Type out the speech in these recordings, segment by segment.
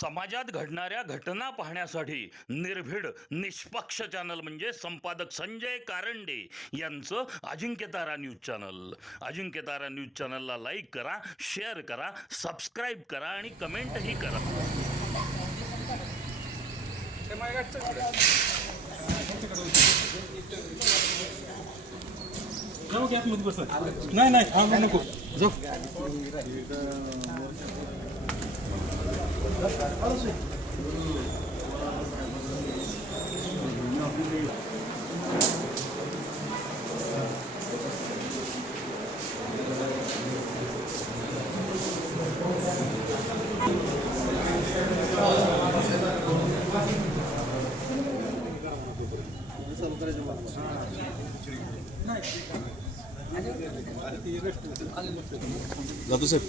समाजात घडणाऱ्या घटना पाहण्यासाठी निर्भीड निष्पक्ष चॅनल म्हणजे संपादक संजय कारंडे यांचं Ajinkyatara news channel. Ajinkyatara news चॅनलला लाईक करा, शेअर करा, सबस्क्राईब करा आणि कमेंटही करा. नाही नाही हा नको जाऊ. जातो साहेब.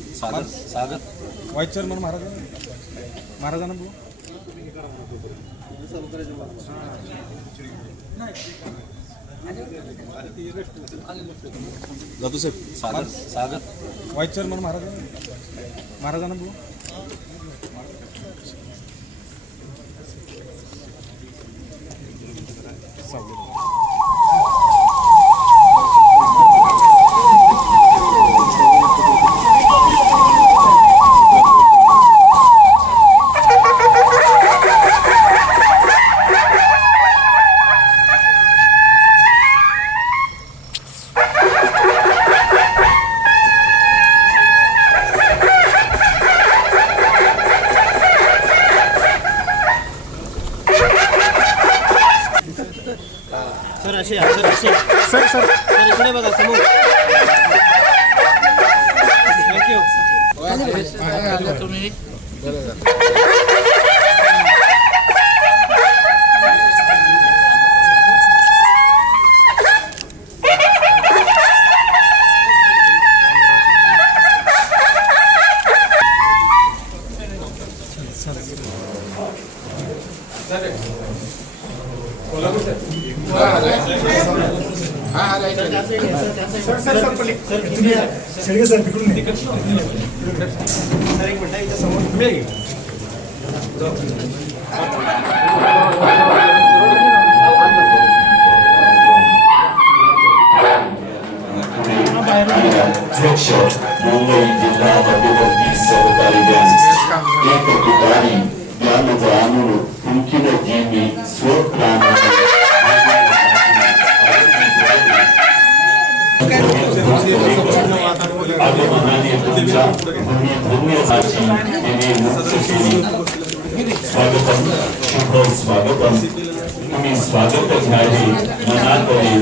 सागर व्हाईस चेअरमन महाराजांना बोलू. जातो साहेब. सागर व्हाईस चेअरमन महाराजांना बोलू. सर असे सर सर सर इकडे बघा समोर. थँक्यू. तुम्ही अध्यक्ष मुंबई जिल्हा मध्यवर्ती सहकारी बँक एक ठिकाणी ज्ञानाचा आणून तुमकीनं जी मी स्वप्राण आगमनाने तुमच्या धन्यवादाची स्वागतम शुभ स्वागतम. तुम्ही स्वागत झाले मनाकडे,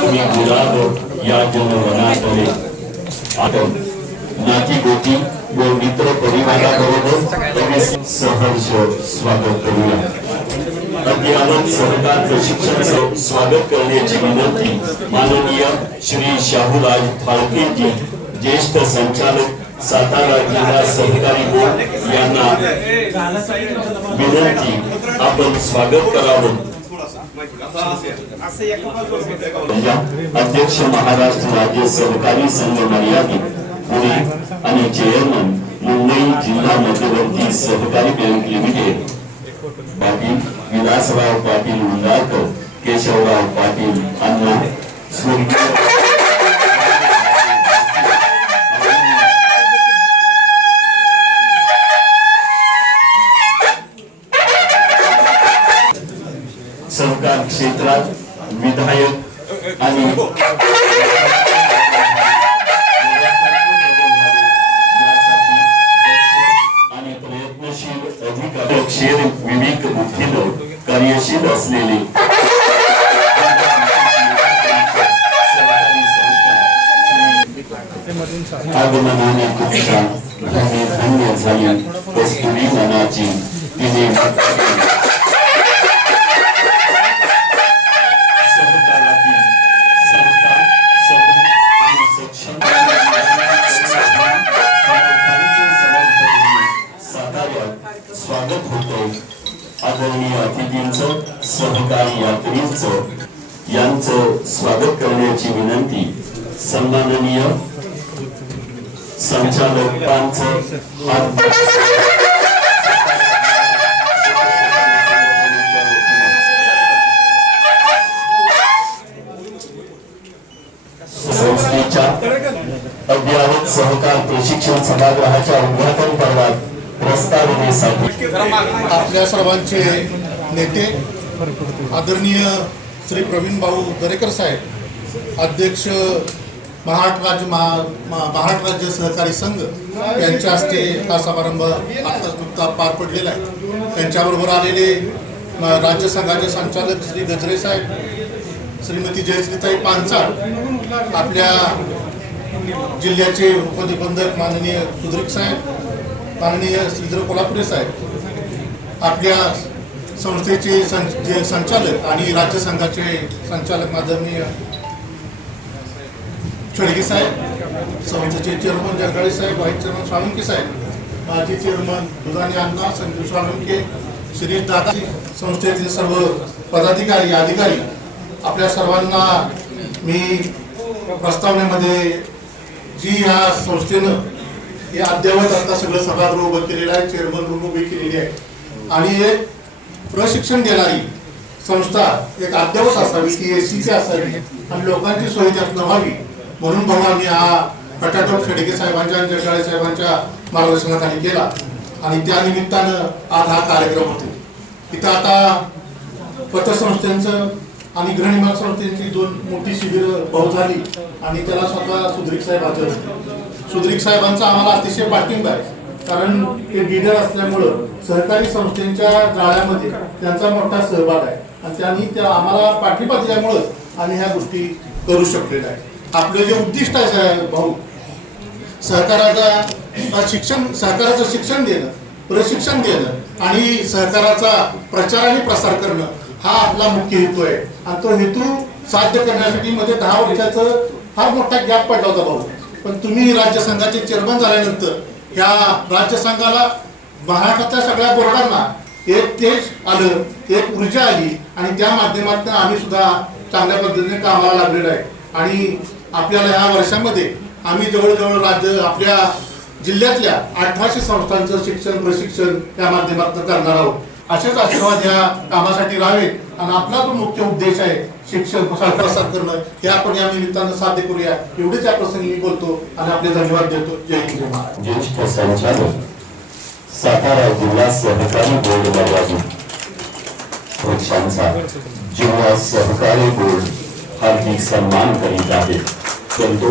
तुम्ही गुलाब या जनवनाकडे. आपण नाती गोती व मित्र परिवाराबरोबर सहर्ष स्वागत करूया. अद्ययावत सरकारचं शिक्षण स्वागत करण्याची विनंती माननीय श्री शाहूराज फाळकेजी, ज्येष्ठ संचालक सातारा जिल्हा सहकारी बोर्ड यांना विनंती. आपण स्वागत करावं. अध्यक्ष महाराष्ट्र राज्य सहकारी संघ मर्यादित पुणे आणि चेअरमन मुंबई जिल्हा मध्यवर्ती सहकारी बँक लिमिटेड पाटील विलासराव पाटील उंडाळकर, केशवराव पाटील अण्णा स्वर्गीय सहकार क्षेत्रात विधायक आणि प्रयत्नशील अधिकारी विवेक बुद्धीनं कार्यशील असलेले आगमनाने तुमच्या धन्य झाली कस्तुरी मनाची तिने स्वागत होते. आदरणीय अतिथींचं, सहकारी यात्रींचं यांचं स्वागत करण्याची विनंती. सन्माननीय संचालकांचं सभागृहाच्या उद्घाटन पर्वात प्रस्तावनेसाठी आपल्या सर्वांचे नेते आदरणीय श्री प्रवीण भाऊ दरेकर साहेब, अध्यक्ष महाराष्ट्र राज्य सहकारी संघ यांच्या हस्ते हा समारंभ आत्ताच नुकता पार पडलेला आहे. त्यांच्याबरोबर आलेले राज्य संघाचे संचालक श्री गजरे साहेब, श्रीमती जयश्रीताई पांचाळ, आपल्या जिल्ह्याचे उपनिबंधक माननीय सुधीर साहेब, माननीय श्रीधर कोल्हापुरे साहेब, आपल्या संस्थेचे संचालक आणि राज्य संघाचे संचालक माननीय छडगे साहेब, संस्थेचे चेअरमन जरगाळे साहेब, व्हाईस चेअरमन साळुंके साहेब, माजी चेअरमन दुधाने अण्णा संजू साळुंके, शिरीष दादा, संस्थेतील सर्व पदाधिकारी अधिकारी, आपल्या सर्वांना मी प्रस्तावनेमध्ये जी ह्या संस्थेनं हे अद्ययावत आता सगळं सभागृह उभं केलेलं आहे, चेअरमन रूम उभी केलेली आहे आणि एक प्रशिक्षण देणारी संस्था एक अद्ययावत असावी, ती एसीची असावी आणि लोकांची सोय त्यातनं व्हावी म्हणून भाऊ आम्ही हा खटाटोप शेडगे साहेबांच्या आणि जगदाळे साहेबांच्या मार्गदर्शनाखाली केला आणि त्या निमित्तानं आज हा कार्यक्रम होतो. इथं आता पतसंस्थेचं आणि गृहनिर्माण संस्थेची 2 मोठी शिबिर भाऊ झाली आणि त्याला स्वतः सुधीर साहेब हजर होते. सुधीर साहेबांचा आम्हाला अतिशय पाठिंबा आहे, कारण ते लीडर असल्यामुळं सहकारी संस्थेच्या जाळ्यामध्ये त्यांचा मोठा सहभाग आहे आणि त्यांनी त्या आम्हाला पाठिंबा दिल्यामुळं आम्ही ह्या गोष्टी करू शकलेल्या आहे. आपलं जे उद्दिष्ट आहे भाऊ, सहकाराचं शिक्षण देणं, प्रशिक्षण देणं आणि सहकाराचा प्रचार आणि प्रसार करणं हा आपला मुख्य हेतू आहे आणि तो हेतू साध्य करण्यासाठी मध्ये 10 वर्षाचं फार मोठा गॅप पडला होता भाऊ. पण तुम्ही राज्य संघाचे चेअरमन झाल्यानंतर ह्या राज्य संघाला महाराष्ट्रातल्या सगळ्या बोर्डांना एक तेज आलं, एक ऊर्जा आली आणि त्या माध्यमातून आम्ही सुद्धा चांगल्या पद्धतीने कामाला लागलेलो आहे आणि आपल्याला ह्या वर्षामध्ये आम्ही जवळजवळ आपल्या जिल्ह्यातल्या 1800 संस्थांचं शिक्षण प्रशिक्षण त्या माध्यमातून करणार आहोत. असेच आशीर्वाद या कामासाठी राहावे आणि आपला जो मुख्य उद्देश आहे शिक्षण प्रसार करणं हे आपण या निमित्तानं साध्य करूया एवढेच या प्रसंगी मी बोलतो आणि आपले धन्यवाद देतो. जय हिंद जय महाराष्ट्र. ज्येष्ठ संचालक सातारा जिल्हा सहकारी बोर्ड मर्यादित परीक्षांचा जिल्हा सहकारी बोर्ड हार्दिक सन्मान करीत आहे. करतो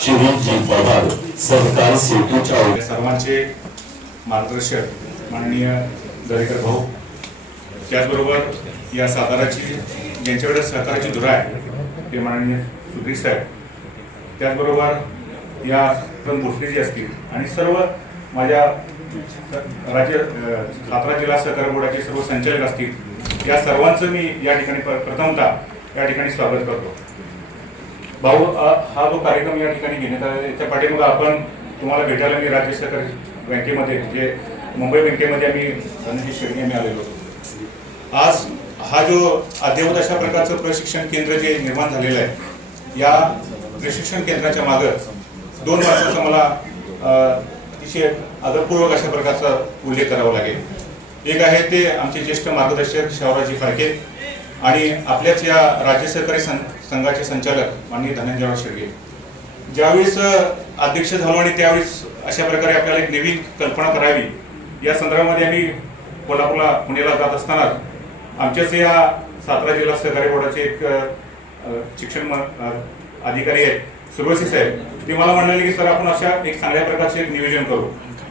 श्रीजी पवार सहकार सेतूच्या सर्वांचे मार्गदर्शक माननीय दरेकर भाऊ, त्याचबरोबर या साताराची ज्यांच्याकडे सहकाराची धुरा आहे ते माननीय सुधीर साहेब, त्याचबरोबर या भोसले जी असतील आणि सर्व माझ्या सातारा जिल्हा सहकारी बोर्डाचे सर्व संचालक असतील, या सर्वांचं मी या ठिकाणी प्रथमतः या ठिकाणी स्वागत करतो. भाऊ, हा जो कार्यक्रम या ठिकाणी घेण्यात आला त्याच्या पाठीमागे आपण तुम्हाला भेटायला मी राज्य सहकारी बँकेमध्ये म्हणजे मुंबई बँकेमध्ये आम्ही धनंजय शेडगे आम्ही आलेलो होतो. आज हा जो अद्ययावत अशा प्रकारचं प्रशिक्षण केंद्र जे निर्माण झालेलं आहे, या प्रशिक्षण केंद्राच्या मागं 2 वर्षाचा मला अतिशय आदरपूर्वक अशा प्रकारचा उल्लेख करावा लागेल. एक आहे ते आमचे ज्येष्ठ मार्गदर्शक शाहूराजी फाळके आणि आपल्याच या राज्य सहकारी संघाचे संचालक माननीय धनंजय शेडगे. ज्यावेळेस अध्यक्ष झालो आणि त्यावेळेस अशा प्रकारे आपल्याला एक नवीन कल्पना करावी या संदर्भामध्ये आम्ही पुण्याला जात असताना आमच्याच या सातारा जिल्हा सहकारी बोर्डाचे एक शिक्षण अधिकारी आहेत सुरवशी साहेब, ते मला म्हणाले की सर आपण अशा एक चांगल्या प्रकारचे एक नियोजन करू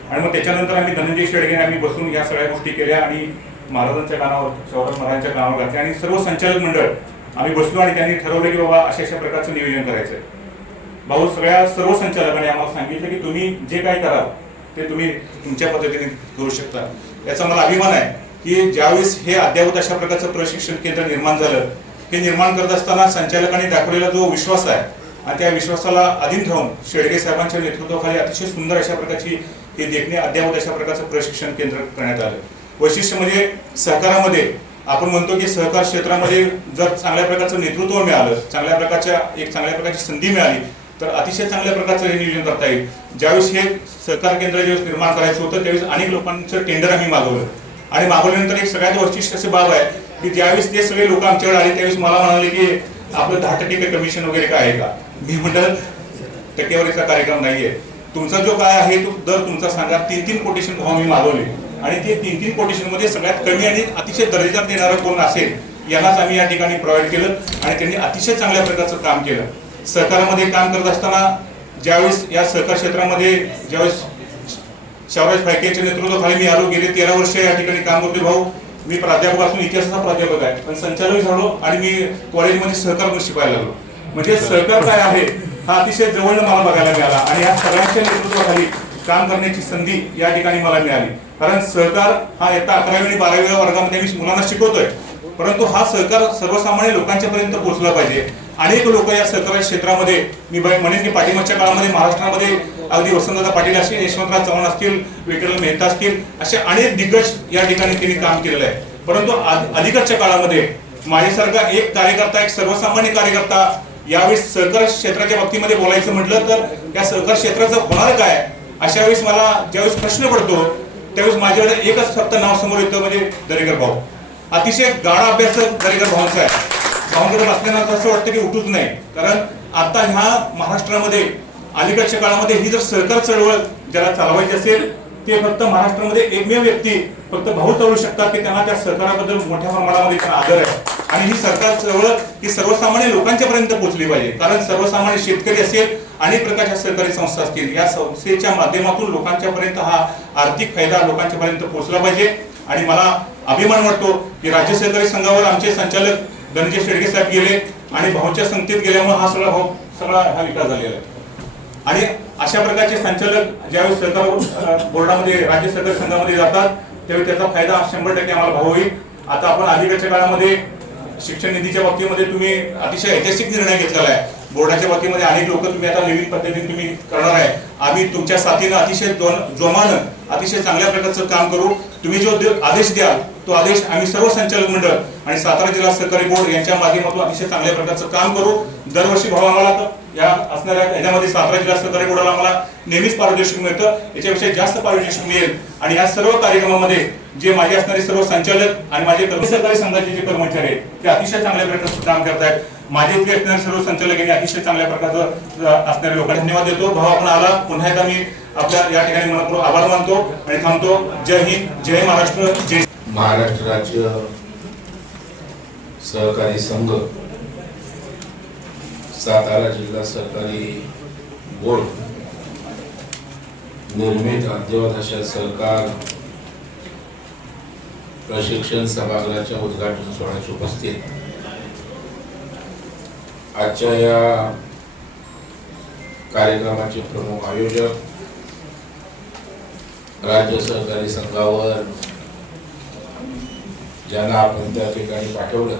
आणि मग त्याच्यानंतर आम्ही धनंजय शेडगे आम्ही बसून या सगळ्या गोष्टी केल्या आणि महाराजांच्या कानावर शाहूराज महाराजांच्या कानावर घातल्या आणि सर्व संचालक मंडळ आम्ही बसलो आणि त्यांनी ठरवलं की बाबा अशा प्रकारचं नियोजन करायचं आहे. भाऊ, सर्व संचालकांनी आम्हाला सांगितलं की तुम्ही जे काय कराल ते तुम्ही तुमच्या पद्धतीने करू शकता. याचा मला अभिमान आहे की ज्यावेळेस हे अद्ययावत अशा प्रकारचं प्रशिक्षण केंद्र निर्माण झालं, हे निर्माण करत असताना संचालकांनी दाखवलेला जो विश्वास आहे आणि त्या विश्वासाला अधीन राहून शेडगे साहेबांच्या नेतृत्वाखाली अतिशय सुंदर अशा प्रकारची हे देखणे अद्ययावत अशा प्रकारचं प्रशिक्षण केंद्र करण्यात आलं. वैशिष्ट्य म्हणजे सहकारामध्ये आपण म्हणतो की सहकार क्षेत्रामध्ये जर चांगल्या प्रकारचं नेतृत्व मिळालं, चांगल्या प्रकारची संधी मिळाली तर अतिशय चांगल्या प्रकारचं हे नियोजन करता येईल. ज्यावेळेस हे सहकार केंद्र ज्यावेळेस निर्माण करायचं होतं त्यावेळेस अनेक लोकांचं टेंडर आम्ही मागवलं आणि मागवल्यानंतर एक सगळ्यात वैशिष्ट्य अशी बाब आहे की ज्यावेळेस ते सगळे लोक आमच्याकडे आले त्यावेळेस मला म्हणाले की आपलं 10% कमिशन वगैरे काय आहे का. मी म्हटलं टक्केवारीचा कार्यक्रम नाहीये. तुमचा जो काय आहे तो दर तुमचा सांगा. 3-3 कोटेशन भाव मी मागवले आणि ते 3-3 कोटेशन मध्ये सगळ्यात कमी आणि अतिशय दर्जेदार देणारं कोण असेल यालाच आम्ही या ठिकाणी प्रोव्हाइड केलं आणि त्यांनी अतिशय चांगल्या प्रकारचं काम केलं. सहकारामध्ये काम करत असताना ज्यावेळेस या सहकार क्षेत्रामध्ये ज्यावेळेस शावराज फाळकेच्या नेतृत्वाखाली मी आलो, गेले 13 वर्ष या ठिकाणी काम करतोय. भाऊ मी प्राध्यापक असून इतिहासाचा प्राध्यापक आहे, पण संचालक झालो आणि मी कॉलेजमध्ये सहकार शिकायला लागलो. म्हणजे सहकार काय आहे हा अतिशय जवळनं मला बघायला मिळाला आणि या सगळ्यांच्या नेतृत्वाखाली काम करण्याची संधी या ठिकाणी मला मिळाली. कारण सहकार हा इयत्ता 11वी आणि 12वी वर्गामध्ये मी मुलांना शिकवतोय, परंतु हा सहकार सर्वसामान्य लोकांच्या पर्यंत पोहोचला पाहिजे. अनेक लोक या सहकार क्षेत्रामध्ये मी म्हणेन की पाठीमागच्या काळामध्ये महाराष्ट्रामध्ये अगदी वसंतदादा पाटील असतील, यशवंतराव चव्हाण असतील, विठ्ठल मेहता असतील, असे अनेक दिग्गज या ठिकाणी त्यांनी काम केलेलं आहे. परंतु अलीकडच्या काळामध्ये माझ्यासारखा एक कार्यकर्ता, एक सर्वसामान्य कार्यकर्ता यावेळेस सहकार क्षेत्राच्या बाबतीमध्ये बोलायचं म्हटलं तर या सहकार क्षेत्राचं होणार काय अशा वेळेस मला ज्यावेळेस प्रश्न पडतो त्यावेळेस माझ्याकडे एकच फक्त नाव समोर येतं, म्हणजे दरेकर भाऊ. अतिशय गाढा अभ्यास दरेकर भाऊंचा आहे. भाऊंकडे बसल्यानंतर असं वाटतं की उठूच नाही. कारण आता ह्या महाराष्ट्रामध्ये अलीकडच्या काळामध्ये ही जर सहकार चळवळ ज्याला चालवायची असेल ते फक्त महाराष्ट्रामध्ये एकमेव व्यक्ती फक्त भाऊ चालवू शकतात की त्यांना त्या सहकाराबद्दल मोठ्या प्रमाणामध्ये आदर आहे. आणि ही सरकार चळवळ ही सर्वसामान्य लोकांच्या पर्यंत पोहोचली पाहिजे. कारण सर्वसामान्य शेतकरी असेल, अनेक प्रकारच्या सहकारी संस्था असतील, या संस्थेच्या माध्यमातून लोकांच्या पर्यंत हा आर्थिक फायदा लोकांच्या पर्यंत पोहोचला पाहिजे. आणि मला अभिमान वाटतो की राज्य सहकारी संघावर आमचे संचालक धनंजय शेडगे साहेब गेले आणि भाऊच्या संगतीत गेल्यामुळे हा सगळा विकास झालेला आहे. आणि अशा प्रकारचे संचालक ज्यावेळेस सहकार बोर्डामध्ये राज्य सहकारी संघामध्ये जातात त्यावेळी त्याचा फायदा 100% आम्हाला भाऊ होईल. आता आपण अलीकडच्या काळामध्ये शिक्षण निधीच्या बाबतीमध्ये तुम्ही अतिशय ऐतिहासिक निर्णय घेतलेला आहे. बोर्डाच्या बाबतीमध्ये अनेक लोक तुम्ही आता नवीन पद्धतीने तुम्ही करणार आहे. आम्ही तुमच्या साथीनं अतिशय जोमानं अतिशय चांगल्या प्रकारचं काम करू. तुम्ही जो आदेश द्याल तो आदेश आम्ही सर्व संचालक मंडळ आणि सातारा जिल्हा सहकारी बोर्ड यांच्या माध्यमातून अतिशय चांगल्या प्रकारचं काम करू. दरवर्षी भाऊ आम्हाला या असणाऱ्या याच्यामध्ये सातारा जिल्हा सहकारी बोर्डाला आम्हाला नेहमीच पारितोषिक मिळतं, याच्यापेक्षा जास्त पारितोषिक मिळेल. आणि या सर्व कार्यक्रमामध्ये जे माझे असणारे सर्व संचालक आणि माझे सहकारी संघाचे जे कर्मचारी आहेत ते अतिशय चांगल्या प्रकारचं काम करतायत. माझे इथे असणारे सर्व संचालक यांनी अतिशय चांगल्या प्रकारचं असणारे लोकांना धन्यवाद देतो. भाऊ आपण आला, पुन्हा एकदा मी आपल्या या ठिकाणी मनपूर्वक आभार मानतो आणि थांबतो. जय हिंद, जय महाराष्ट्र, जय महाराष्ट्र राज्य सहकारी संघ, सातारा जिल्हा सहकारी बोर्ड निर्मित अध्यावधाशा सहकार प्रशिक्षण सभागृहाच्या उद्घाटन सोहळ्यास उपस्थित आजच्या या कार्यक्रमाचे प्रमुख आयोजक, राज्य सहकारी संघावर ज्यांना आपण त्या ठिकाणी पाठवलं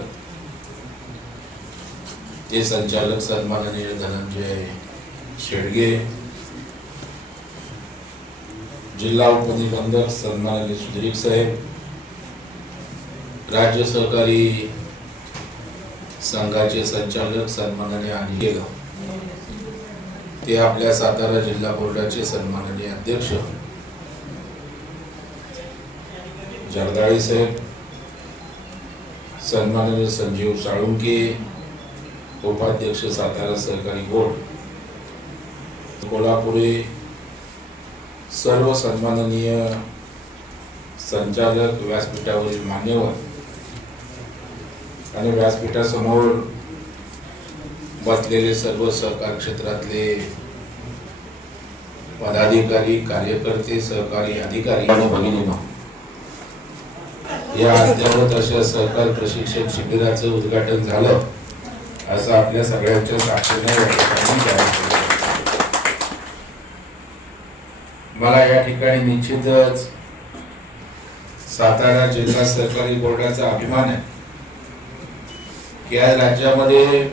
ते संचालक सन्माननीय धनंजय शेडगे, जिल्हा उपनिबंधक सन्माननीय सुधीर साहेब, राज्य सहकारी संघाचे संचालक सन्माननीय अनिल, ते आपल्या सातारा जिल्हा बोर्डाचे सन्माननीय अध्यक्ष जगदाळे साहेब, सन्माननीय संजीव साळुंके, उपाध्यक्ष सातारा सहकारी बोर्ड कोल्हापुरे, सर्व सन्माननीय संचालक, व्यासपीठावरील मान्यवर आणि व्यासपीठासमोर बसलेले सर्व सहकार क्षेत्रातले पदाधिकारी, कार्यकर्ते, सहकारी अधिकारी आणि भगिनींनो, या अद्यावत अशा सहकार प्रशिक्षण शिबिराचं उद्घाटन झालं असं आपल्या सगळ्यांच्या साक्षीने मला या ठिकाणी निश्चितच सातारा जिल्हा सहकारी बोर्डाचा अभिमान आहे की आज राज्यामध्ये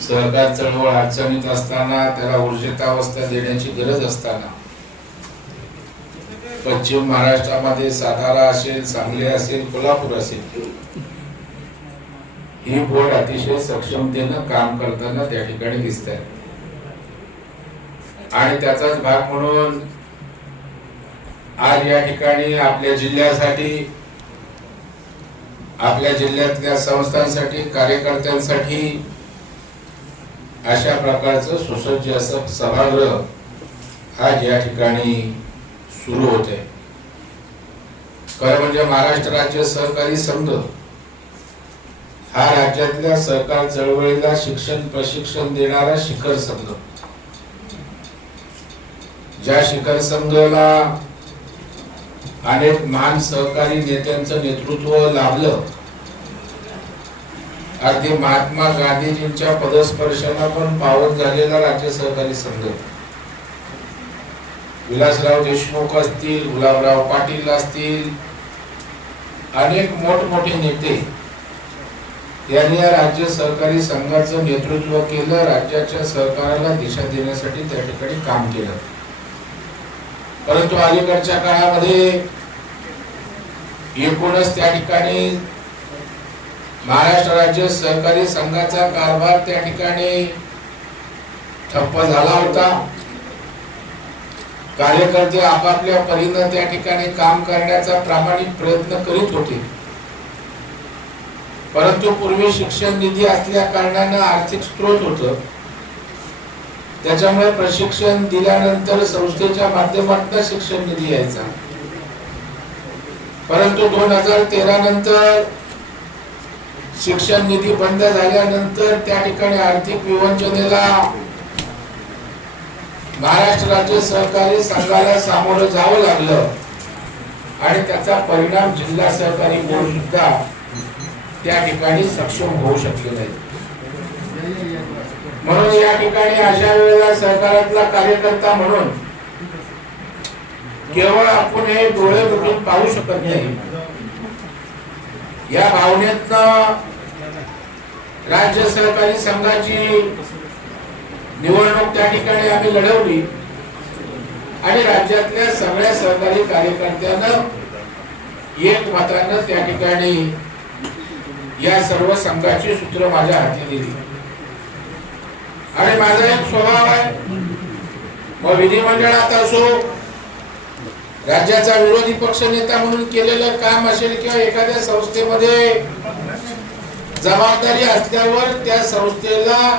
सहकार चळवळ अडचणीत असताना, त्याला ऊर्जितावस्था देण्याची गरज असताना पश्चिम महाराष्ट्रामध्ये सातारा असेल, सांगली असेल, कोल्हापूर असेल, ही बोर्ड अतिशय सक्षमतेनं काम करताना त्या ठिकाणी दिसत आहे. आणि त्याचाच भाग म्हणून आज या ठिकाणी आपल्या जिल्ह्यासाठी, आपल्या जिल्ह्यातल्या संस्थांसाठी, कार्यकर्त्यांसाठी अशा प्रकारचं सुसज्ज असं सभागृह आज या ठिकाणी सुरू होते. खरं म्हणजे महाराष्ट्र राज्य सहकारी संघ हा राज्यातल्या सहकार चळवळीला शिक्षण प्रशिक्षण देणारा शिखर संघ. ज्या शिखर संघाला अनेक महान सहकारी नेत्यांचं नेतृत्व लाभलं, अगदी महात्मा गांधीजींच्या पदस्पर्शाला पण पावन झालेला राज्य सहकारी संघ. विलासराव देशमुख असतील, गुलाबराव पाटील असतील, अनेक मोठमोठे नेते यांनी या राज्य सहकारी संघाचं नेतृत्व केलं. राज्याच्या सहकाराला दिशा देण्यासाठी त्या ठिकाणी काम केलं. परंतु अलीकडच्या काळामध्ये एकूणच त्या ठिकाणी महाराष्ट्र राज्य सहकारी संघाचा कारभार त्या ठिकाणी ठप्प झाला होता. कार्यकर्ते आपापल्या परीने त्या ठिकाणी काम करण्याचा प्रामाणिक प्रयत्न करीत होते. परंतु पूर्वी शिक्षण निधी असल्या कारणाने आर्थिक स्रोत होतं, त्याच्यामुळे प्रशिक्षण दिल्यानंतर संस्थेच्या माध्यमातून शिक्षण निधी यायचा. परंतु 2013 नंतर शिक्षण निधी बंद झाल्यानंतर त्या ठिकाणी आर्थिक विवंचनेला महाराष्ट्र राज्य सहकारी संघाला सामोरं जावं लागलं आणि त्याचा परिणाम जिल्हा सहकारी बोर्ड सुद्धा त्या ठिकाणी सक्षम होऊ शकले नाही. म्हणून या ठिकाणी अशा वेळेला सहकारातला कार्यकर्ता म्हणून केवळ आपण हे डोळे मिटून पाहू शकत नाही. या भावनेतनं राज्य सहकारी संघाची निवडणूक त्या ठिकाणी आम्ही लढवली आणि राज्यातल्या सगळ्या सहकारी कार्यकर्त्यांना एक मतानं त्या ठिकाणी या सर्व संघाची सूत्र माझ्या हाती दिली. आणि माझा एक स्वभाव आहे, मग विधिमंडळात असो, राज्याचा विरोधी पक्ष नेता म्हणून केलेलं काम असेल किंवा एखाद्या संस्थेमध्ये जबाबदारी असल्यावर त्या संस्थेला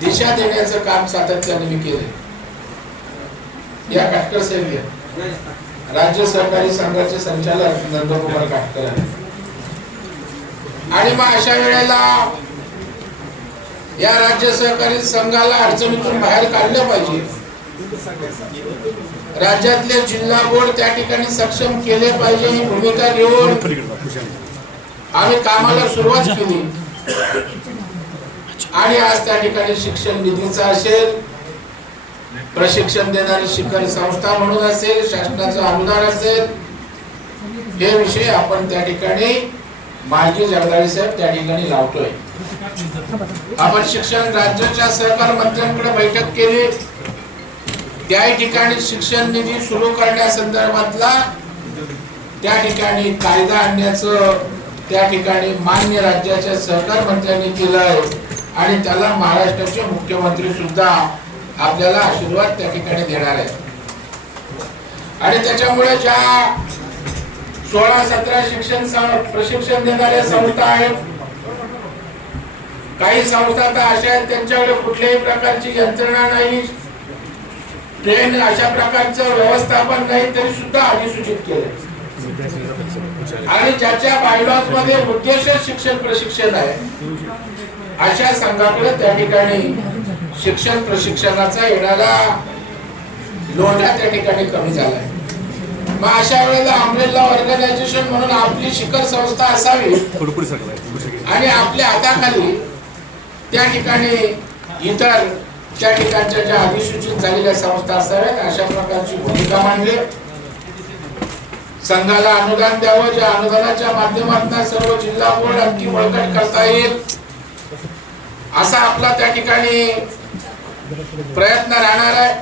दिशा देण्याचं काम सातत्याने मी केले. या काटकर साहेब राज्य सहकारी संघाचे संचालक नंदकुमार काटकर आहे. आणि मग अशा वेळेला या राज्य सहकारी संघाला अडचणीतून बाहेर काढलं पाहिजे. राज्यातले जिल्हा बोर्ड त्या ठिकाणी सक्षम केले पाहिजे ही भूमिका घेऊन आम्ही कामाला सुरुवात केली. आणि आज त्या ठिकाणी शिक्षण निधीचा असेल, प्रशिक्षण देणारी शिखर संस्था म्हणून असेल, शासनाचं अनुदान असेल, हे विषय आपण त्या ठिकाणी मालकी जगदाळे साहेब त्या ठिकाणी लावतोय. आपण शिक्षण राज्याच्या सहकार मंत्र्यांकडे बैठक केली. त्या ठिकाणी शिक्षण निधी सुरू करण्यासंदर्भातला त्या ठिकाणी कायदा आणण्याचं त्या ठिकाणी मान्य राज्याच्या सहकार मंत्र्यांनी केलंय आणि त्याला महाराष्ट्राचे मुख्यमंत्री सुद्धा आपल्याला आशीर्वाद त्या ठिकाणी देणार आहे. आणि त्याच्यामुळे ज्या 16-17 शिक्षण प्रशिक्षण देणाऱ्या संस्था आहेत, काही संस्था तर अशा आहेत त्यांच्याकडे कुठल्याही प्रकारची यंत्रणा नाही, ट्रेन अशा प्रकारचं व्यवस्थापन नाही, तरी सुद्धा अधिसूचित केले. आणि ज्याच्या बायलॉज मध्ये उद्देश शिक्षण प्रशिक्षण आहे अशा संघाकडे त्या ठिकाणी शिक्षण प्रशिक्षणाचा येणारा लोंढा त्या ठिकाणी कमी झालाय. मग अशा वेळेला अम्ब्रेला ऑर्गनायझेशन म्हणून आपली शिखर संस्था असावी आणि आपल्या हाताखाली त्या ठिकाणी इतर त्या ठिकाणच्या ज्या अधिसूचित झालेल्या संस्था असाव्यात अशा प्रकारची भूमिका मांडली. संघाला अनुदान द्यावं, ज्या अनुदानाच्या माध्यमातून सर्व जिल्हा बोर्ड आणखी बळकट करता येईल असा आपला त्या ठिकाणी प्रयत्न राहणार आहे.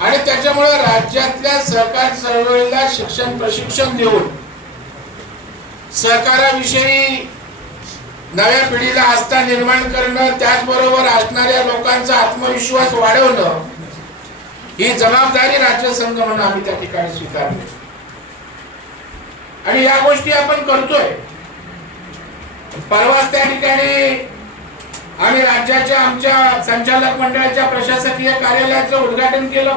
आणि त्याच्यामुळे राज्यातल्या सहकार चळवळीला शिक्षण प्रशिक्षण देऊन सहकाराविषयी नव्या पिढीला आस्था निर्माण करणं, त्याचबरोबर असणाऱ्या लोकांचा आत्मविश्वास वाढवणं ही जबाबदारी राज्य संघ म्हणून आम्ही त्या ठिकाणी स्वीकारली. आणि या गोष्टी आपण करतोय. परवाच त्या ठिकाणी आम्ही राज्याच्या आमच्या संचालक मंडळाच्या प्रशासकीय कार्यालयाचं उद्घाटन केलं,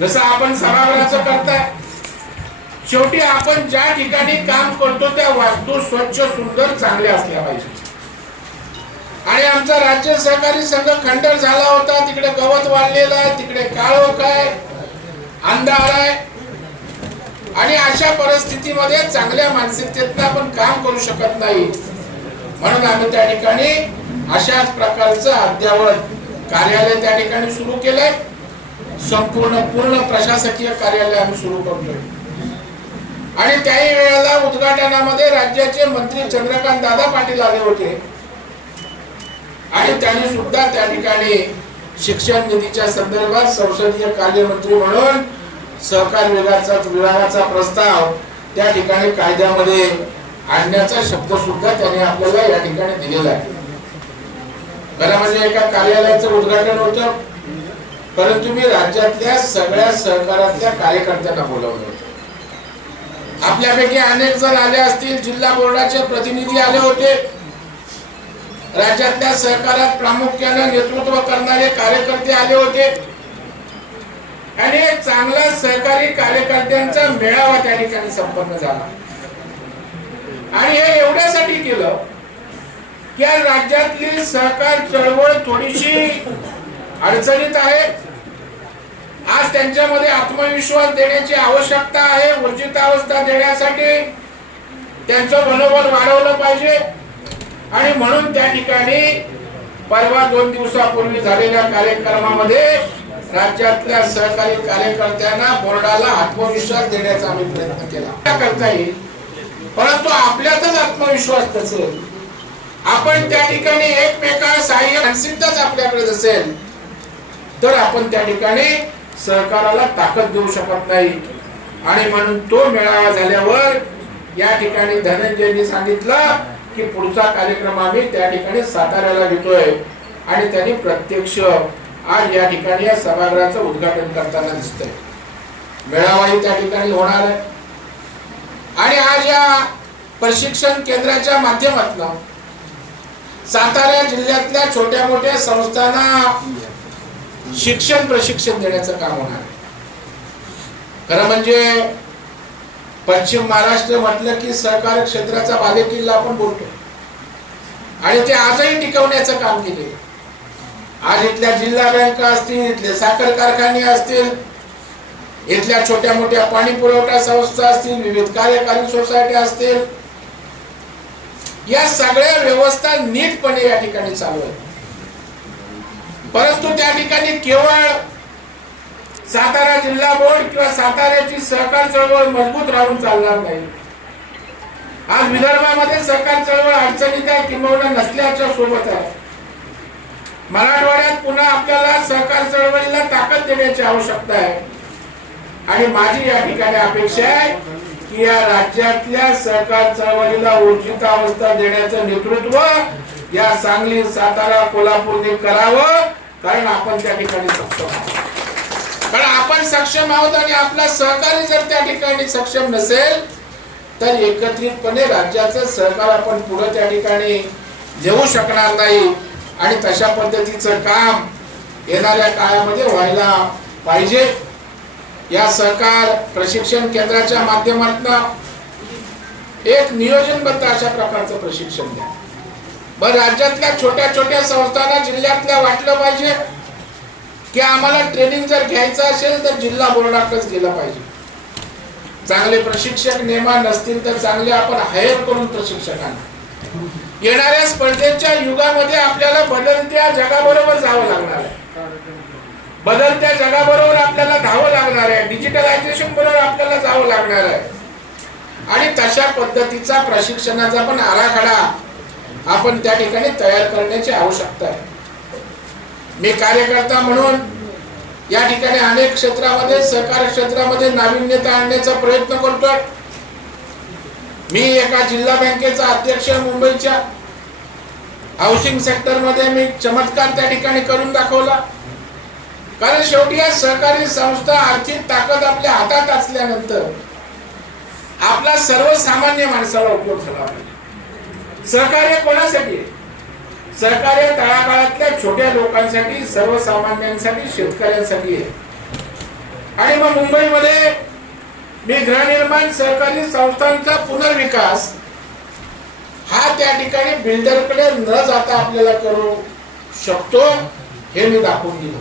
जसं आपण सभागृहाचं करताय. शेवटी आपण ज्या ठिकाणी काम करतो त्या वास्तू स्वच्छ, सुंदर, चांगल्या असल्या पाहिजे. आणि आमचा राज्य सहकारी संघ खंडर झाला होता, तिकडे गवत वाढलेलं आहे, तिकडे काळोख आहे, अंधार आहे. आणि अशा परिस्थितीमध्ये चांगल्या मानसिकतेतनं आपण काम करू शकत नाही. म्हणून आम्ही त्या ठिकाणी अशाच प्रकारचं अद्ययावत कार्यालय त्या ठिकाणी सुरू केलंय. पूर्ण प्रशासकीय कार्यालय आम्ही सुरू करतोय. आणि त्याही वेळेला उद्घाटनामध्ये राज्याचे मंत्री चंद्रकांत दादा पाटील आले होते आणि त्यांनी सुद्धा त्या ठिकाणी शिक्षण निधीच्या संदर्भात संसदीय कार्यमंत्री म्हणून सहकार विभागाचा प्रस्ताव त्या ठिकाणी कायद्यामध्ये आणण्याचा शब्द सुद्धा त्यांनी आपल्याला या ठिकाणी दिलेला आहे. खरं म्हणजे एका कार्यालयाचं उद्घाटन होतं, परंतु मी राज्यातल्या सगळ्या सहकारातल्या कार्यकर्त्यांना बोलावलं होतं. आपल्यापैकी अनेक जण आले असतील, जिल्हा बोर्डाचे प्रतिनिधी आले होते, राज्यातल्या सहकारात प्रामुख्याने नेतृत्व करणारे कार्यकर्ते आले होते आणि एक चांगला सहकारी कार्यकर्त्यांचा मेळावा त्या ठिकाणी संपन्न झाला. आणि हे एवढ्यासाठी केलं की आज राज्यातली सहकार चळवळ थोडीशी अडचणीत आहे. आज त्यांच्यामध्ये आत्मविश्वास देण्याची आवश्यकता आहे. ऊर्जितावस्था देण्यासाठी त्यांचं मनोबल वाढवलं पाहिजे. आणि म्हणून त्या ठिकाणी परवा 2 दिवसापूर्वी झालेल्या कार्यक्रमामध्ये राज्यातल्या सहकारी कार्यकर्त्यांना बोर्डाला आत्मविश्वास देण्याचा आम्ही प्रयत्न केला. करता येईल, परंतु आपल्यातच आत्मविश्वास नसेल, आपण त्या ठिकाणी एकमेकांना सहाय्य मानसिकताच आपल्याकडे असेल तर आपण त्या ठिकाणी सहकाराला ताकद देऊ शकत नाही. आणि म्हणून तो मेळावा झाल्यावर या ठिकाणी धनंजयनी सांगितलं की पुढचा कार्यक्रम आम्ही त्या ठिकाणी साताऱ्याला घेतोय आणि त्यांनी प्रत्यक्ष आज या ठिकाणी या सभागृहाचं उद्घाटन करताना दिसतंय. मेळावाही त्या ठिकाणी होणार आहे. आणि आज या प्रशिक्षण केंद्राच्या माध्यमातून सातारा जिल्ह्यातल्या छोट्या मोठ्या संस्थांना प्रशिक्षण देण्याचं काम होणार आहे. खरं म्हणजे पश्चिम महाराष्ट्र म्हटलं की सहकारी क्षेत्राचा बालेकिल्ला आपण बोलतो आणि ते आजही टिकवण्याचं काम केले. आज इथल्या जिल्हा बँका असतील, इथले साखर कारखाने असतील, इथल्या छोट्या मोठ्या पाणी पुरवठा संस्था असतील, विविध कार्यकारी सोसायटी असतील, या सगळ्या व्यवस्था नीटपणे या ठिकाणी चालू आहेत. परंतु त्या ठिकाणी केवळ सातारा जिल्हा बोर्ड किंवा साताऱ्याची सहकार चळवळ मजबूत राहून चालणार नाही. आज विदर्भामध्ये सहकार चळवळ अडचणीत आहे, किंबहुना नसल्याच्या सोबत आहे. मराठवाड्यात पुन्हा आपल्याला सहकार चळवळीला ताकद देण्याची आवश्यकता आहे. आणि माझी या ठिकाणी अपेक्षा आहे की या राज्यातल्या सहकार चळवळीला ऊर्जितावस्था देण्याचं नेतृत्व या सांगली, सातारा, कोल्हापूरने करावं. कारण आपण त्या ठिकाणी सक्षम आहोत. कारण आपण सक्षम आहोत आणि आपला सहकारी जर त्या ठिकाणी सक्षम नसेल तर एकत्रितपणे राज्याचं सहकार आपण पुढे त्या ठिकाणी देऊ शकणार नाही. आणि तशा पद्धतीचं काम येणाऱ्या काळामध्ये व्हायला पाहिजे. या सहकार प्रशिक्षण केंद्राच्या माध्यमातून एक नियोजनबद्ध अशा प्रकारचं प्रशिक्षण द्या. बरं, राज्यातल्या छोट्या छोट्या संस्थांना जिल्ह्यातल्या वाटलं पाहिजे की आम्हाला ट्रेनिंग जर घ्यायचं असेल तर जिल्हा बोर्डाकडेच गेलं पाहिजे. चांगले प्रशिक्षक नेमा नसतील तर चांगले आपण हायर करून प्रशिक्षकांना येणाऱ्या स्पर्धेच्या युगामध्ये आपल्याला बदलत्या जगाबरोबर जावं लागणार आहे. बदलत्या जगाबरोबर आपल्याला धावं लागणार आहे. डिजिटलायझेशन बरोबर आपल्याला जावं लागणार आहे. आणि तशा पद्धतीचा प्रशिक्षणाचा पण आराखडा आपण त्या ठिकाणी तयार करण्याची आवश्यकता आहे. मी कार्यकर्ता म्हणून या ठिकाणी अनेक क्षेत्रामध्ये, सहकार क्षेत्रामध्ये नाविन्यता आणण्याचा प्रयत्न करतोय. मी एका जिल्हा बँकेचा अध्यक्ष मुंबईच्या हाऊसिंग सेक्टर मध्ये मी चमत्कार त्या ठिकाणी करून दाखवला. कारण शेवटी या सहकारी संस्था आर्थिक ताकद आपल्या हातात असल्यानंतर आपला सर्वसामान्य माणसाला उपयोग झाला पाहिजे. सहकार्य कोणासाठी? सहकार्य तळागाळातल्या छोट्या लोकांसाठी, सर्वसामान्यांसाठी, शेतकऱ्यांसाठी आहे. आणि मग मुंबईमध्ये मी गृहनिर्माण सहकारी संस्थांचा पुनर्विकास हा त्या ठिकाणी बिल्डरकडे न जाता आपल्याला करू शकतो हे मी दाखवून दिलं.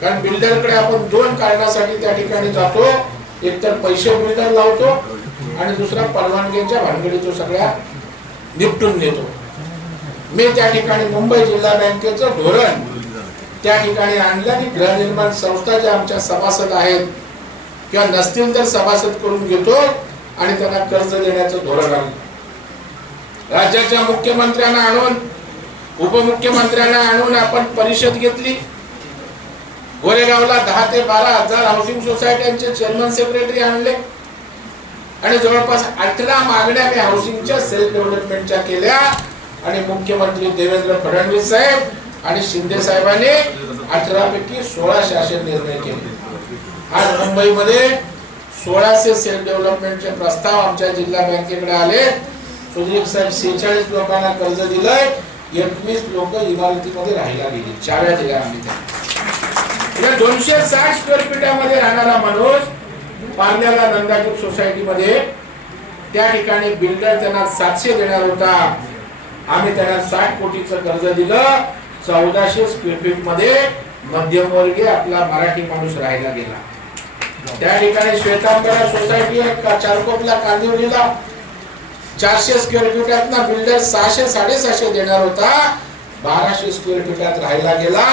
कारण बिल्डरकडे आपण दोन कारणासाठी त्या ठिकाणी जातो. एक तर पैसे बिल्डर लावतो आणि दुसरा परवानग्यांच्या भानगडीतो सगळ्या निपटून देतो. मी त्या ठिकाणी मुंबई जिल्हा बँकेचं धोरण त्या ठिकाणी आणलं आणि गृहनिर्माण संस्था ज्या आमच्या सभासद आहेत किंवा नसतील तर सभासद करून घेतो आणि त्यांना कर्ज देण्याचं धोरण आणलं. राज्याच्या मुख्यमंत्र्यांना आणून, उपमुख्यमंत्र्यांना आणून आपण परिषद घेतली. गोरेगावला 10 ते 12 हजार हाऊसिंग सोसायट्यांचे चेअरमन सेक्रेटरी आणले आणि जवळपास 18 मागण्या मी हाऊसिंगच्या सेल्फ डेव्हलपमेंटच्या केल्या. आणि मुख्यमंत्री देवेंद्र फडणवीस साहेब आणि शिंदे साहेबांनी 18 पैकी 16 शासन निर्णय केले. आज मुंबईमध्ये 1600 सेल्फ डेव्हलपमेंटचे प्रस्ताव आमच्या जिल्हा बँकेकडे आले. सुधीर साहेब 46 लोकांना कर्ज दिलंय. 21 लोक इमारतीमध्ये राहायला गेली. चाव्या दिल्या आम्ही त्या 260 स्क्वेअर फीटामध्ये राहणारा माणूस पारण्याला नंदादीप सोसायटीमध्ये त्या ठिकाणी बिल्डर त्यांना 700 देणार होता. आम्ही त्यांना 60 कोटीचं कर्ज दिलं. 1400 स्क्वेअर फीट मध्ये मध्यमवर्गीय आपला मराठी माणूस राहायला गेला. त्या ठिकाणी श्वेतांबरा सोसायटी चारकोपला कांदिवलीला 400 स्क्वेअर फीटात बिल्डर 600 750 देणार होता. 1200 स्क्वेअर फीटात राहायला गेला.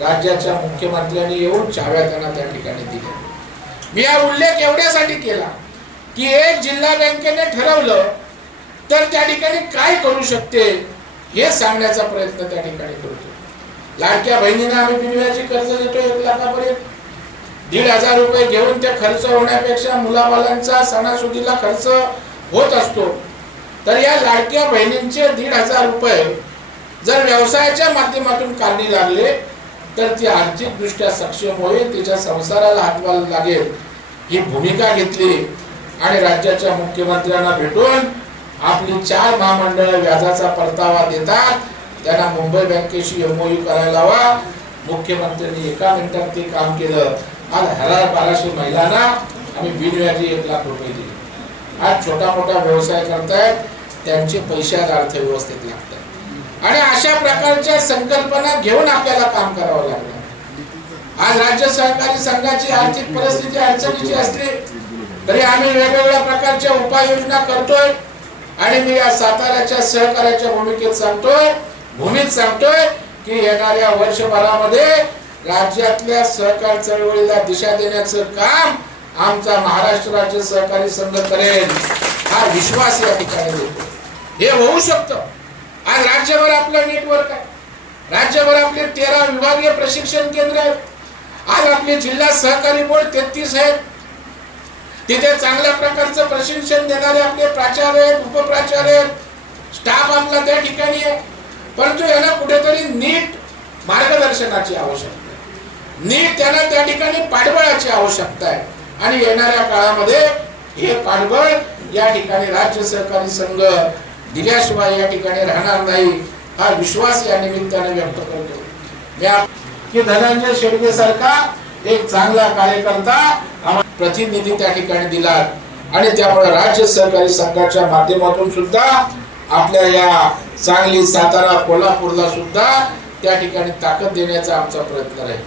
राज्याच्या मुख्यमंत्र्यांनी येऊन चाव्या त्यांना त्या ठिकाणी दिल्या. मी हा उल्लेख एवढ्यासाठी केला की एक जिल्हा बँकेने ठरवलं तर त्या ठिकाणी काय करू शकते हे सांगण्याचा प्रयत्न त्या ठिकाणी करतो. लाडक्या बहिणींना आम्ही बिनव्याजी कर्ज देतो 1 लाखापर्यंत. 1,500 रुपये घेऊन ते खर्च होण्यापेक्षा मुलाबालांचा सणासुदीला खर्च होत असतो. तर या लाडक्या बहिणींचे 1,500 रुपये जर व्यवसायाच्या माध्यमातून काढणी लागले तर ती आर्थिकदृष्ट्या सक्षम होईल, तिच्या संसाराला हातभार लागेल ही भूमिका घेतली. आणि राज्याच्या मुख्यमंत्र्यांना भेटून आपली 4 महामंडळ व्याजाचा परतावा देतात. त्यांना मुंबई बँकेशी MOU करायला हवा. मुख्यमंत्र्यांनी 1 मिनिटात ते काम केलं. आज 1200 महिलांना आम्ही बिनव्याजी 1 लाख रुपये दिले. आज छोटा मोठा व्यवसाय करतायत, त्यांचे पैसे अर्थव्यवस्थेत लागतात. आणि अशा प्रकारच्या संकल्पना घेऊन आपल्याला काम करावं लागलं. आज राज्य सहकारी संघाची आर्थिक परिस्थिती अडचणीची असली तरी आम्ही वेगवेगळ्या प्रकारच्या उपाययोजना करतोय. आणि मी या साताऱ्याच्या सहकार्याच्या भूमिकेत सांगतोय की येणाऱ्या वर्षभरामध्ये राज्यातल्या सहकार चळवळीला दिशा देण्याचं काम आमचा महाराष्ट्र राज्य सहकारी संघ करेल हा विश्वास या ठिकाणी देतो. हे होऊ शकतं. आज राज्यभर आपलं नेटवर्क आहे. राज्यभर आपले 13 विभागीय प्रशिक्षण केंद्र आहेत. आज आपले जिल्हा सहकारी बोर्ड 33 आहेत. तिथे चांगल्या प्रकारचं प्रशिक्षण देणारे आपले प्राचार्य आहेत, उपप्राचार्य आहेत, स्टाफ आपला त्या ठिकाणी आहे. परंतु यांना कुठेतरी नीट मार्गदर्शनाची आवश्यकता आहे. नीट त्यांना त्या ठिकाणी पाठबळाची आवश्यकता आहे. आणि येणाऱ्या काळामध्ये हे पाठबळ या ठिकाणी राज्य सहकारी संघ दिल्याशिवाय या ठिकाणी राहणार नाही हा विश्वास या निमित्ताने व्यक्त करतो. की धनंजय शेडगे सारखा एक चांगला कार्यकर्ता प्रतिनिधी त्या ठिकाणी दिला. आणि त्यामुळे राज्य सहकारी संघाच्या माध्यमातून सुद्धा आपल्या या सांगली, सातारा, कोल्हापूरला सुद्धा त्या ठिकाणी ताकद देण्याचा आमचा प्रयत्न राहील.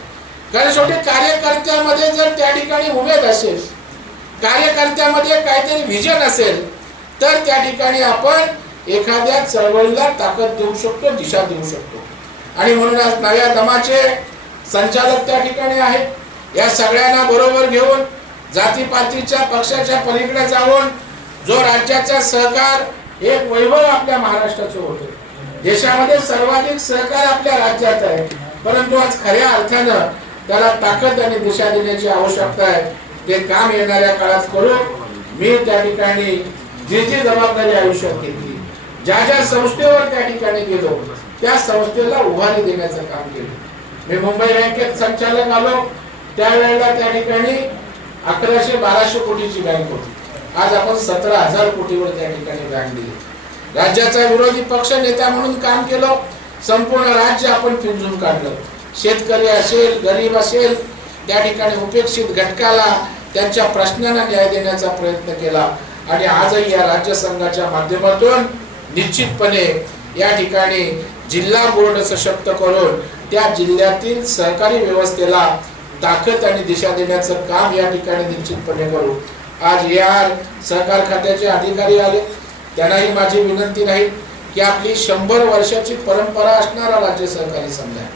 कारण शेवटी कार्यकर्त्यामध्ये जर त्या ठिकाणी उमेद असेल, कार्यकर्त्यामध्ये काहीतरी व्हिजन असेल तर त्या ठिकाणी आपण एखाद्या चळवळीला ताकद देऊ शकतो, दिशा देऊ शकतो. आणि म्हणून आज नव्या दमाचे संचालक त्या ठिकाणी आहेत. या सगळ्यांना बरोबर घेऊन जातीपातीच्या पक्षाच्या पलीकडे जाऊन जो राज्याचा सहकार एक वैभव आपल्या महाराष्ट्राचं होतं. देशामध्ये सर्वाधिक सहकार आपल्या राज्यात आहे. परंतु आज खऱ्या अर्थानं त्याला ताकद आणि दिशा देण्याची आवश्यकता आहे. ते काम येणाऱ्या काळात करू. मी त्या ठिकाणी जी जबाबदारी आयुष्यात घेतली, ज्या संस्थेवर त्या ठिकाणी गेलो त्या संस्थेला उभारी देण्याचं काम केलं. मी मुंबई बँकेत संचालक आलो त्यावेळेला त्या ठिकाणी 1100-1200 कोटीची बँक होती. आज आपण 17,000 कोटीवर त्या ठिकाणी बँक दिली. राज्याचा विरोधी पक्ष नेता म्हणून काम केलं. संपूर्ण राज्य आपण पिंजून काढलं. शेतकरी असेल, गरीब असेल, त्या ठिकाणी उपेक्षित घटकाला त्यांच्या प्रश्नांना न्याय देण्याचा प्रयत्न केला. आणि आजही या राज्य संघाच्या माध्यमातून निश्चितपणे या ठिकाणी जिल्हा बोर्ड सशक्त करून त्या जिल्ह्यातील सहकारी व्यवस्थेला ताकद आणि दिशा देण्याचं काम या ठिकाणी निश्चितपणे करू. आज या सहकार खात्याचे अधिकारी आले, त्यांनाही माझी विनंती नाही की आपली 100 वर्षाची परंपरा असणारा राज्य सहकारी संघ आहे,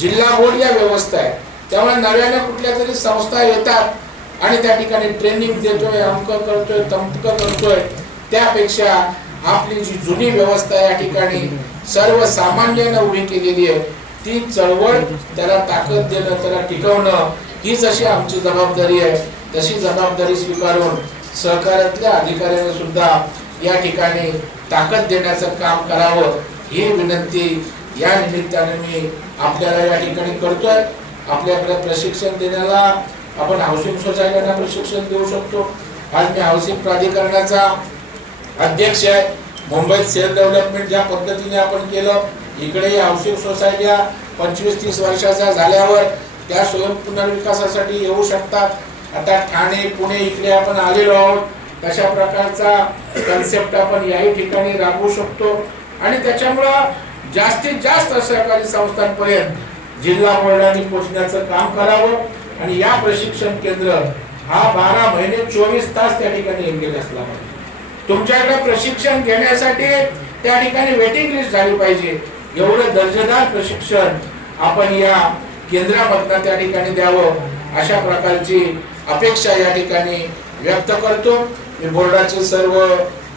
जिल्हा बोर्ड या व्यवस्था आहे, त्यामुळे नव्याने कुठल्या तरी संस्था येतात आणि त्या ठिकाणी ट्रेनिंग देतोय, अमक करतोय, तमक करतोय, त्यापेक्षा आपली जी जुनी व्यवस्था या ठिकाणी सर्वसामान्यांना उभी केलेली आहे, ती चळवळ त्याला ताकद देणं, त्याला टिकवणं हीच अशी आमची जबाबदारी आहे. तशी जबाबदारी स्वीकारून सहकारातल्या अधिकाऱ्यांना सुद्धा या ठिकाणी ताकद देण्याचं काम करावं ही विनंती या निमित्ताने मी आपल्याला या ठिकाणी करतोय. आपल्याकडे प्रशिक्षण देण्याला आपण हाऊसिंग सोसायटीला प्रशिक्षण देऊ शकतो. आज मी हाऊसिंग प्राधिकरणाचा अध्यक्ष आहे. मुंबईत सेल्फ डेव्हलपमेंट ज्या पद्धतीने आपण केलं, इकडे हाऊसिंग सोसायट्या 25-30 वर्षाच्या झाल्यावर त्या स्वयं पुनर्विकासासाठी येऊ शकतात. आता ठाणे, पुणे इकडे आपण आलेलो आहोत. तशा प्रकारचा कन्सेप्ट आपण याही ठिकाणी राबवू शकतो आणि त्याच्यामुळं जास्तीत जास्त सहकारी संस्थांपर्यंत जिल्हा बोर्डाने पोहोचण्याचं काम करावं. आणि या प्रशिक्षण केंद्र हा 12 महिने 24 तास त्या ठिकाणी एंगेज असला पाहिजे. तुमच्याकडे प्रशिक्षण घेण्यासाठी त्या ठिकाणी वेटिंग लिस्ट झाली पाहिजे. एवढं दर्जेदार प्रशिक्षण आपण या केंद्रामधनं त्या ठिकाणी द्यावं अशा प्रकारची अपेक्षा या ठिकाणी व्यक्त करतो. मी बोर्डाचे सर्व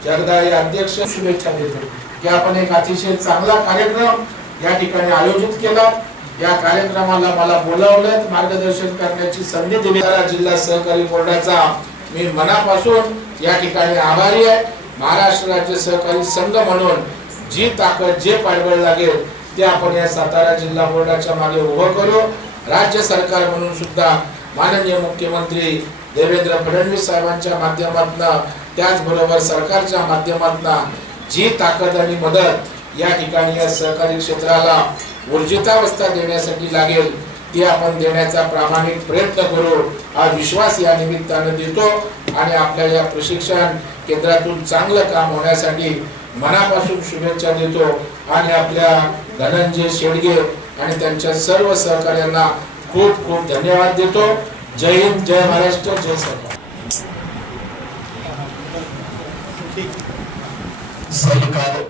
जगदाळे अध्यक्ष शुभेच्छा देतो की आपण एक अतिशय चांगला कार्यक्रम या ठिकाणी आयोजित केला. या कार्यक्रमाला मला बोलावलं, मार्गदर्शन करण्याची संधी दिली. जिल्हा सहकारी बोर्डाचा मी मनापासून या ठिकाणी आभारी आहे. महाराष्ट्र राज्य सहकारी संघ म्हणून जी ताकद, जे पाठबळ लागेल ते आपण या सातारा जिल्हा बोर्डाच्या मागे उभं करू. राज्य सरकार म्हणून सुद्धा माननीय मुख्यमंत्री देवेंद्र फडणवीस साहेबांच्या माध्यमातून, त्याचबरोबर सरकारच्या माध्यमातून जी ताकद आणि मदत या ठिकाणी या सहकारी क्षेत्राला ऊर्जितावस्था देण्यासाठी लागेल ती आपण देण्याचा प्रामाणिक प्रयत्न करू हा विश्वास या निमित्ताने देतो. आणि आपल्या या प्रशिक्षण केंद्रातून चांगलं काम होण्यासाठी मनापासून शुभेच्छा देतो. आणि आपल्या धनंजय शेडगे आणि त्यांच्या सर्व सहकार्यांना खूप खूप धन्यवाद देतो. जय हिंद, जय महाराष्ट्र, जय सरकार. सहकार